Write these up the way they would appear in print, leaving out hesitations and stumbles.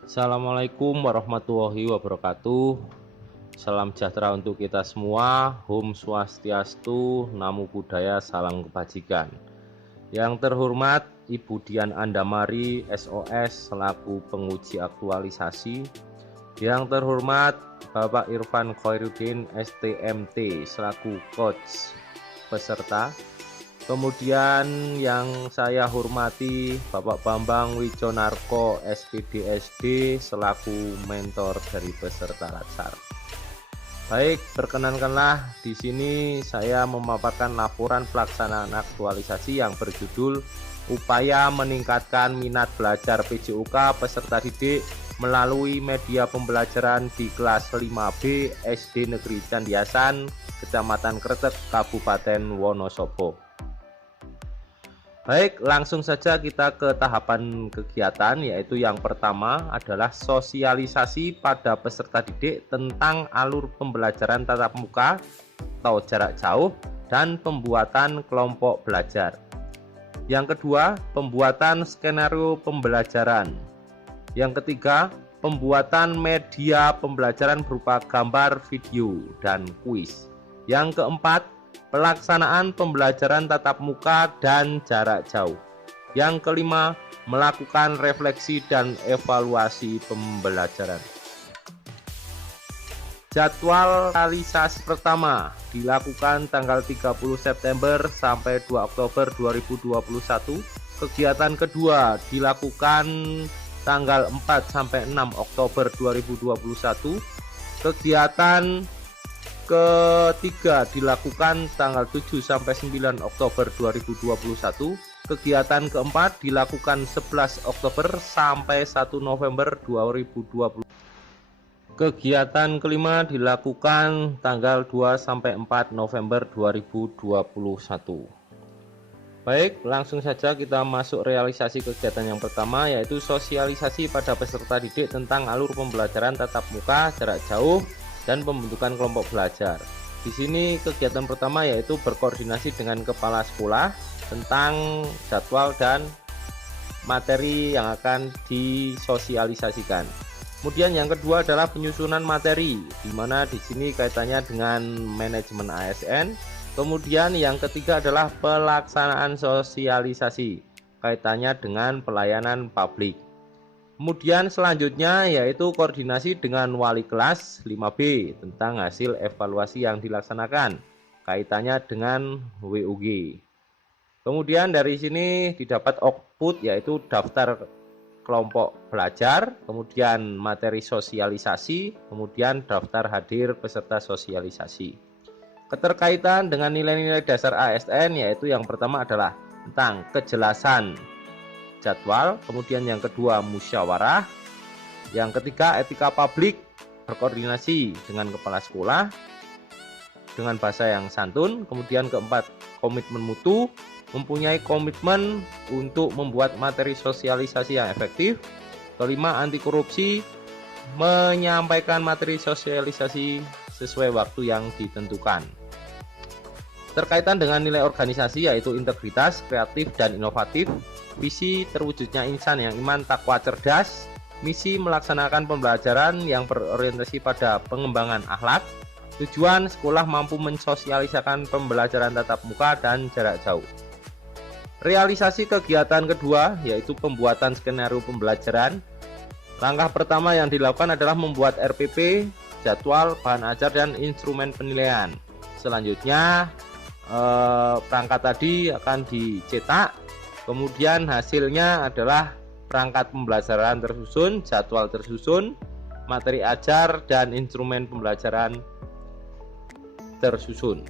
Assalamualaikum warahmatullahi wabarakatuh. Salam sejahtera untuk kita semua. Om Swastiastu, Namo Buddhaya, salam kebajikan. Yang terhormat Ibu Dian Andamari SOS selaku penguji aktualisasi. Yang terhormat Bapak Irfan Khairuddin STMT selaku coach peserta. Kemudian yang saya hormati Bapak Bambang Wijonarko SPDSD selaku mentor dari peserta latsar. Baik, perkenankanlah di sini saya memaparkan laporan pelaksanaan aktualisasi yang berjudul Upaya Meningkatkan Minat Belajar PJOK Peserta Didik melalui media pembelajaran di kelas 5B SD Negeri Candiasan, Kecamatan Kretek, Kabupaten Wonosobo. Baik, langsung saja kita ke tahapan kegiatan, yaitu yang pertama adalah sosialisasi pada peserta didik tentang alur pembelajaran tatap muka atau jarak jauh dan pembuatan kelompok belajar. Yang kedua, pembuatan skenario pembelajaran. Yang ketiga, pembuatan media pembelajaran berupa gambar, video, dan kuis. Yang keempat, pelaksanaan pembelajaran tatap muka dan jarak jauh. Yang kelima, melakukan refleksi dan evaluasi pembelajaran. Jadwal realisasi pertama dilakukan tanggal 30 September sampai 2 Oktober 2021. Kegiatan kedua dilakukan tanggal 4 sampai 6 Oktober 2021. Kegiatan ketiga dilakukan tanggal 7 sampai 9 Oktober 2021. Kegiatan keempat dilakukan 11 Oktober sampai 1 November 2020. Kegiatan kelima dilakukan tanggal 2 sampai 4 November 2021. Baik, langsung saja kita masuk realisasi kegiatan yang pertama, yaitu sosialisasi pada peserta didik tentang alur pembelajaran tatap muka, jarak jauh, dan pembentukan kelompok belajar. Di sini kegiatan pertama yaitu berkoordinasi dengan kepala sekolah tentang jadwal dan materi yang akan disosialisasikan. Kemudian yang kedua adalah penyusunan materi, di mana di sini kaitannya dengan manajemen ASN. Kemudian yang ketiga adalah pelaksanaan sosialisasi, kaitannya dengan pelayanan publik. Kemudian selanjutnya yaitu koordinasi dengan wali kelas 5B tentang hasil evaluasi yang dilaksanakan, kaitannya dengan WUG. Kemudian dari sini didapat output yaitu daftar kelompok belajar, kemudian materi sosialisasi, kemudian daftar hadir peserta sosialisasi. Keterkaitan dengan nilai-nilai dasar ASN yaitu yang pertama adalah tentang kejelasan jadwal, kemudian yang kedua musyawarah, yang ketiga etika publik, berkoordinasi dengan kepala sekolah dengan bahasa yang santun, kemudian keempat komitmen mutu, mempunyai komitmen untuk membuat materi sosialisasi yang efektif, kelima anti korupsi, menyampaikan materi sosialisasi sesuai waktu yang ditentukan. Terkaitan dengan nilai organisasi yaitu integritas, kreatif, dan inovatif, visi terwujudnya insan yang iman, takwa, cerdas, misi melaksanakan pembelajaran yang berorientasi pada pengembangan akhlak, tujuan sekolah mampu mensosialisasikan pembelajaran tatap muka dan jarak jauh. Realisasi kegiatan kedua yaitu pembuatan skenario pembelajaran. Langkah pertama yang dilakukan adalah membuat RPP, jadwal, bahan ajar, dan instrumen penilaian. Selanjutnya perangkat tadi akan dicetak, kemudian hasilnya adalah perangkat pembelajaran tersusun, jadwal tersusun, materi ajar, dan instrumen pembelajaran tersusun.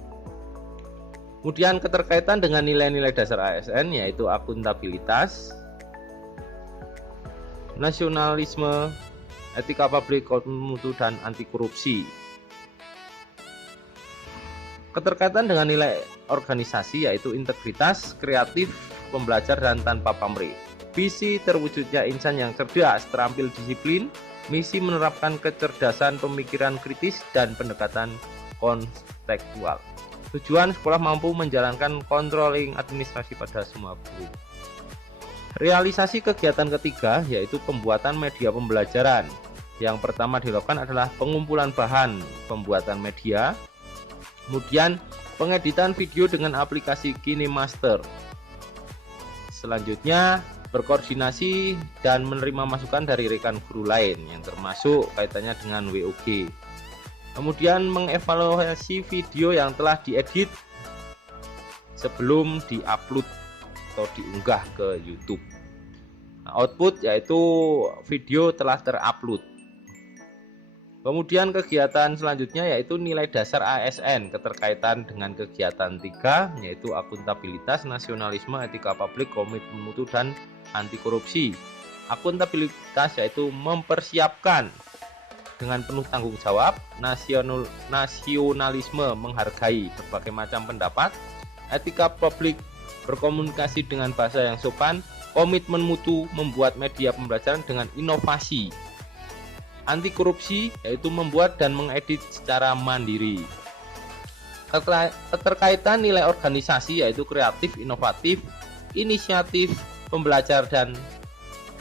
Kemudian keterkaitan dengan nilai-nilai dasar ASN yaitu akuntabilitas, nasionalisme, etika publik, komitmen mutu, dan anti korupsi. Keterkaitan dengan nilai organisasi yaitu integritas, kreatif, pembelajar, dan tanpa pamrih. Visi terwujudnya insan yang cerdas, terampil, disiplin. Misi menerapkan kecerdasan pemikiran kritis dan pendekatan kontekstual. Tujuan sekolah mampu menjalankan controlling administrasi pada semua guru. Realisasi kegiatan ketiga yaitu pembuatan media pembelajaran. Yang pertama dilakukan adalah pengumpulan bahan pembuatan media, kemudian pengeditan video dengan aplikasi KineMaster. Selanjutnya berkoordinasi dan menerima masukan dari rekan guru lain yang termasuk kaitannya dengan WOG. Kemudian mengevaluasi video yang telah diedit sebelum diupload atau diunggah ke YouTube. Nah, output yaitu video telah terupload. Kemudian kegiatan selanjutnya yaitu nilai dasar ASN keterkaitan dengan kegiatan 3 yaitu akuntabilitas, nasionalisme, etika publik, komitmen mutu dan anti korupsi. Akuntabilitas yaitu mempersiapkan dengan penuh tanggung jawab, nasionalisme menghargai berbagai macam pendapat, etika publik berkomunikasi dengan bahasa yang sopan, komitmen mutu membuat media pembelajaran dengan inovasi. Anti korupsi yaitu membuat dan mengedit secara mandiri. Keterkaitan nilai organisasi yaitu kreatif, inovatif, inisiatif, pembelajar dan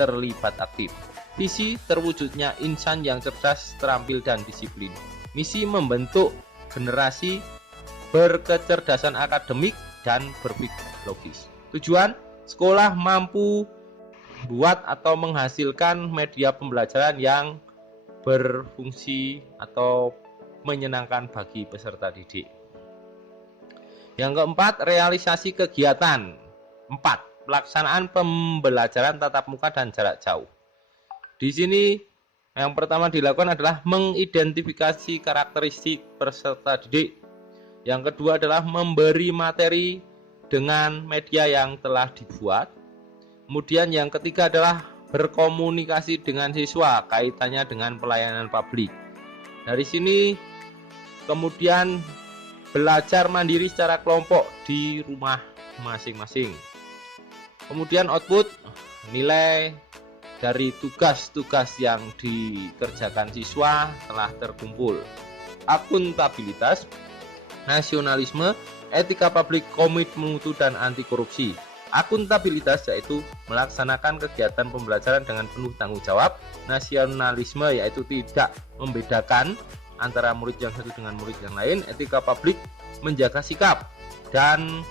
terlibat aktif. Visi terwujudnya insan yang cerdas, terampil dan disiplin. Misi membentuk generasi berkecerdasan akademik dan berpikir logis. Tujuan sekolah mampu buat atau menghasilkan media pembelajaran yang berfungsi atau menyenangkan bagi peserta didik. Yang keempat, realisasi kegiatan. 4. Pelaksanaan pembelajaran tatap muka dan jarak jauh. Di sini yang pertama dilakukan adalah mengidentifikasi karakteristik peserta didik. Yang kedua adalah memberi materi dengan media yang telah dibuat. Kemudian yang ketiga adalah berkomunikasi dengan siswa kaitannya dengan pelayanan publik. Dari sini kemudian belajar mandiri secara kelompok di rumah masing-masing. Kemudian output nilai dari tugas-tugas yang dikerjakan siswa telah terkumpul. Akuntabilitas, nasionalisme, etika publik, komitmen mutu dan anti korupsi. Akuntabilitas yaitu melaksanakan kegiatan pembelajaran dengan penuh tanggung jawab. Nasionalisme yaitu tidak membedakan antara murid yang satu dengan murid yang lain. Etika publik menjaga sikap dan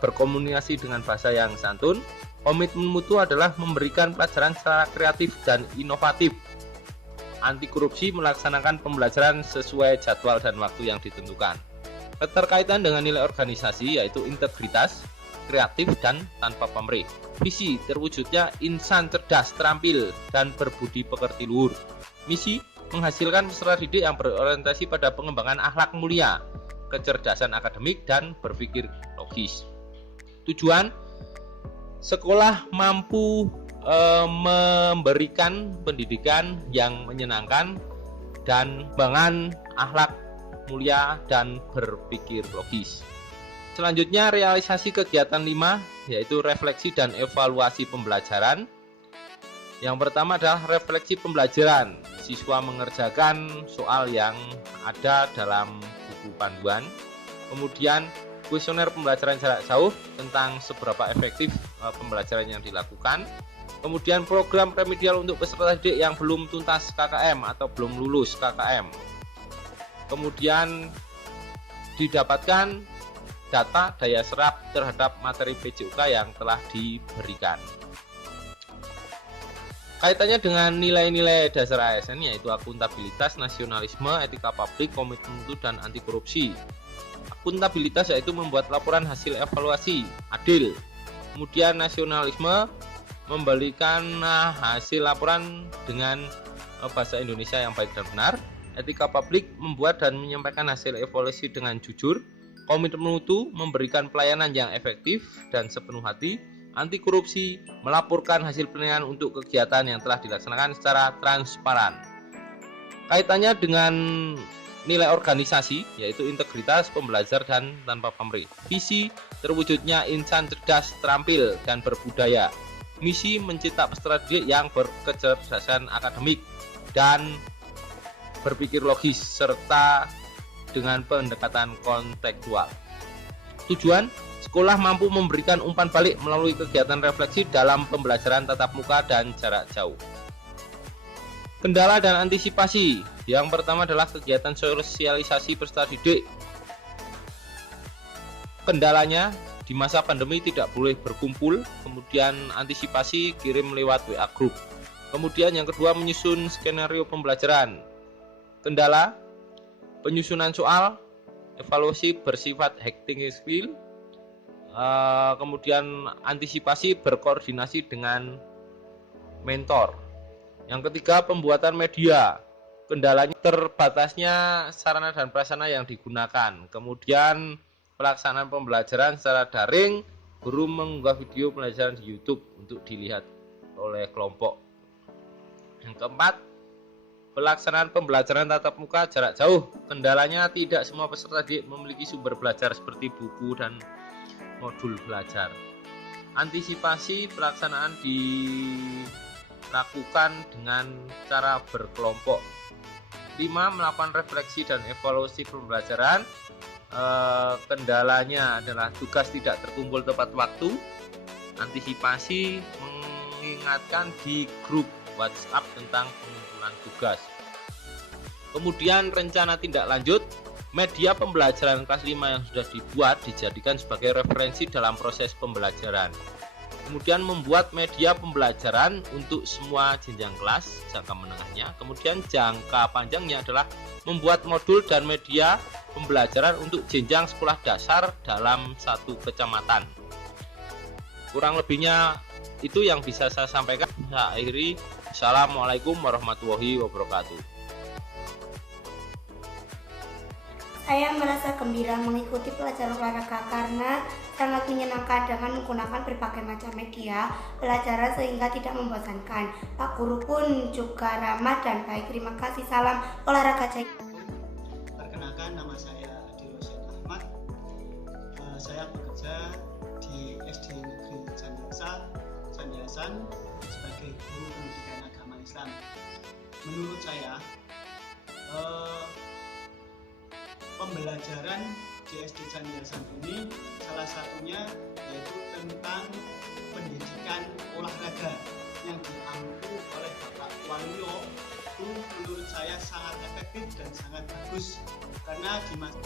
berkomunikasi dengan bahasa yang santun. Komitmen mutu adalah memberikan pelajaran secara kreatif dan inovatif. Anti korupsi melaksanakan pembelajaran sesuai jadwal dan waktu yang ditentukan. Keterkaitan dengan nilai organisasi yaitu integritas, kreatif dan tanpa pamrih. Visi terwujudnya insan cerdas, terampil dan berbudi pekerti luhur. Misi menghasilkan peserta didik yang berorientasi pada pengembangan akhlak mulia, kecerdasan akademik dan berpikir logis. Tujuan sekolah mampu memberikan pendidikan yang menyenangkan dan pengembangan akhlak mulia dan berpikir logis. Selanjutnya realisasi kegiatan 5 yaitu refleksi dan evaluasi pembelajaran. Yang pertama adalah refleksi pembelajaran. Siswa mengerjakan soal yang ada dalam buku panduan. Kemudian kuesioner pembelajaran jarak jauh tentang seberapa efektif pembelajaran yang dilakukan. Kemudian program remedial untuk peserta didik yang belum tuntas KKM atau belum lulus KKM. Kemudian didapatkan data daya serap terhadap materi PJOK yang telah diberikan. Kaitannya dengan nilai-nilai dasar ASN yaitu akuntabilitas, nasionalisme, etika publik, komitmen mutu dan anti korupsi. Akuntabilitas yaitu membuat laporan hasil evaluasi adil. Kemudian nasionalisme memberikan hasil laporan dengan bahasa Indonesia yang baik dan benar. Etika publik membuat dan menyampaikan hasil evaluasi dengan jujur. Komitmen mutu memberikan pelayanan yang efektif dan sepenuh hati. Anti korupsi melaporkan hasil penilaian untuk kegiatan yang telah dilaksanakan secara transparan. Kaitannya dengan nilai organisasi yaitu integritas, pembelajar dan tanpa pamrih. Visi terwujudnya insan cerdas, terampil dan berbudaya. Misi mencetak peserta didik yang berkecerdasan akademik dan berpikir logis serta dengan pendekatan kontekstual. Tujuan Sekolah mampu memberikan umpan balik melalui kegiatan refleksi dalam pembelajaran tatap muka dan jarak jauh. Kendala dan antisipasi. Yang pertama adalah kegiatan sosialisasi peserta didik. Kendalanya, di masa pandemi tidak boleh berkumpul, kemudian antisipasi kirim lewat WA Group. Kemudian yang kedua, menyusun skenario pembelajaran. Kendala, penyusunan soal, evaluasi bersifat hacking skill, kemudian antisipasi berkoordinasi dengan mentor. Yang ketiga, pembuatan media. Kendalanya terbatasnya sarana dan prasarana yang digunakan. Kemudian pelaksanaan pembelajaran secara daring, guru mengunggah video pembelajaran di YouTube untuk dilihat oleh kelompok. Yang keempat, pelaksanaan pembelajaran tatap muka jarak jauh. Kendalanya tidak semua peserta didik memiliki sumber belajar seperti buku dan modul belajar. Antisipasi pelaksanaan dilakukan dengan cara berkelompok. 5. Melakukan refleksi dan evaluasi pembelajaran. Kendalanya adalah tugas tidak terkumpul tepat waktu. Antisipasi mengingatkan di grup WhatsApp tentang pengumpulan tugas. Kemudian rencana tindak lanjut. Media pembelajaran kelas 5 yang sudah dibuat dijadikan sebagai referensi dalam proses pembelajaran. Kemudian membuat media pembelajaran untuk semua jenjang kelas, jangka menengahnya. Kemudian jangka panjangnya adalah membuat modul dan media pembelajaran untuk jenjang sekolah dasar dalam satu kecamatan. Kurang lebihnya itu yang bisa saya sampaikan. Saya akhiri. Assalamualaikum warahmatullahi wabarakatuh. Saya merasa gembira mengikuti pelajaran olahraga karena sangat menyenangkan dengan menggunakan berbagai macam media pelajaran sehingga tidak membosankan. Pak Guru pun juga ramah dan baik. Terima kasih. Salam olahraga jaya. Perkenalkan, nama saya Adi Rosyad Ahmad. Saya bekerja di SD Negeri Candiasan sebagai guru pendidikan agama Islam. Menurut saya, pembelajaran di SD Candiasan ini salah satunya yaitu tentang pendidikan olahraga yang diampu oleh Bapak Waluyo. Itu menurut saya sangat efektif dan sangat bagus karena di masa